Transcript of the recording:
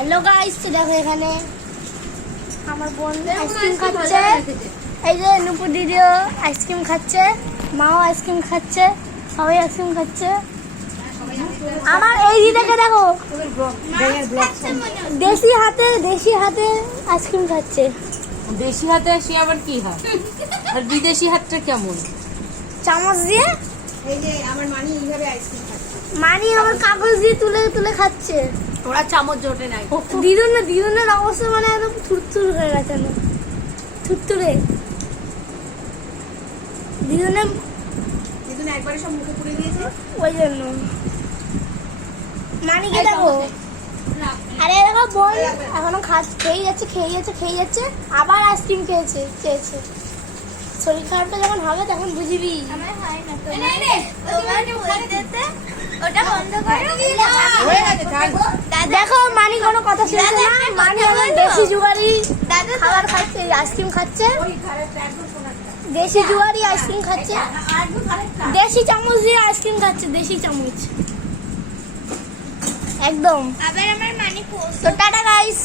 Hello guys, দেখো এখানে আমার বোন আইসক্রিম খাচ্ছে। এই যে নুপুর দিদিও আইসক্রিম খাচ্ছে, মাও আইসক্রিম খাচ্ছে, সবাই আইসক্রিম খাচ্ছে। আমার এই দিদিকে দেখো দেশি হাতে আইসক্রিম খাচ্ছে। দেশি হাতে সে আবার কি হয়, আর বিদেশি হাতটা কেমন? চামচ দিয়ে। এই যে আমার মানি এইভাবে আইসক্রিম খাচ্ছে। মানি আমার কাগজ দিয়ে তুলে তুলে খাচ্ছে। ওরা চামচ জোটে নাই। দিদুনের অবস্থা মানে একদম থুরথুর হয়ে গেছে না, থুরথুরে। দিদুন একবারে সব মুখে পুড়ে দিয়েছে। ওই জন্য মানিকে দেখো, আরে দেখো বোন এখনো খেয়ে যাচ্ছে, আবার আইসক্রিম চেয়েছে। শরীর খারাপটা যখন হবে তখন বুঝবি। দেখো মানি কোনো কথা শুনছে না, মানি আমার দেশি জুয়ারি খাবার খাচ্ছে, আইসক্রিম খাচ্ছে, দেশি জুয়ারি আইসক্রিম খাচ্ছে, দেশি চামচ দিয়ে আইসক্রিম খাচ্ছে, দেশি চামচ একদম। তো টাটা গাইস।